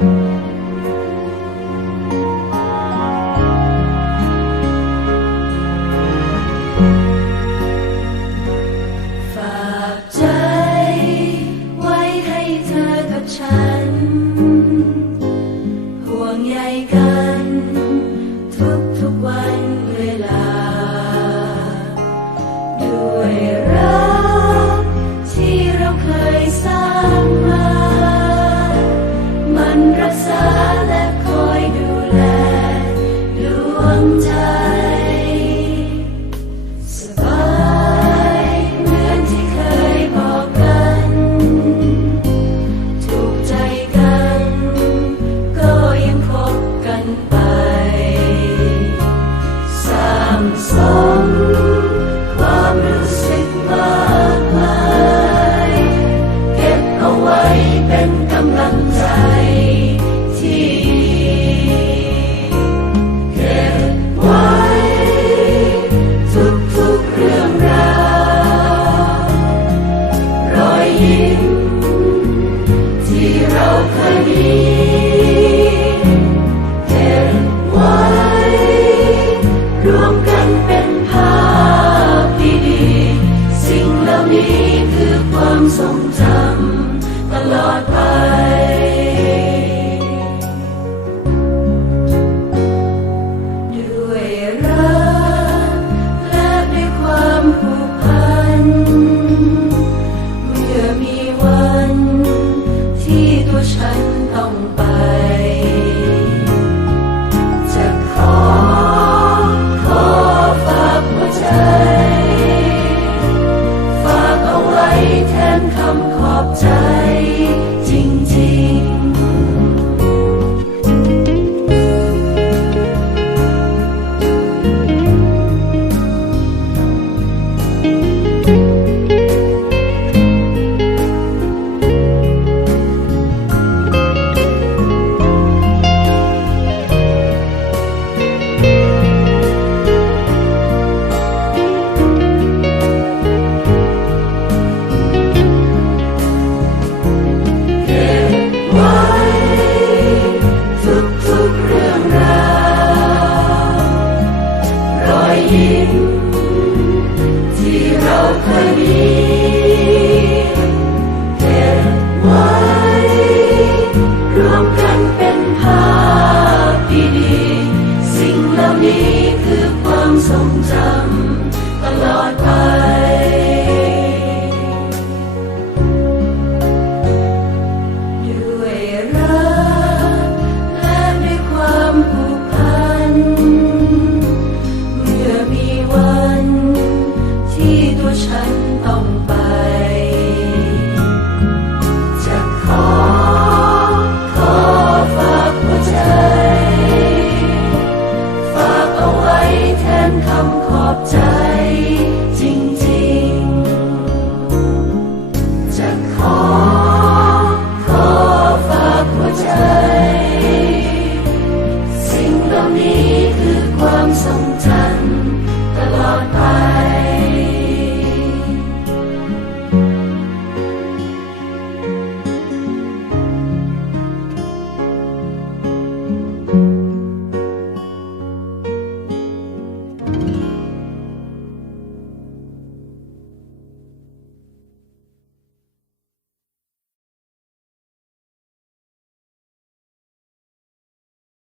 ฝ ทุ 和你。 ต้องไป จะขอ ขอฝากหัวใจ ฝากเอาไว้แทนคำขอบใจจริงๆ จะขอ ขอฝากหัวใจ สิ่งเหล่นี้คือความทรงจำ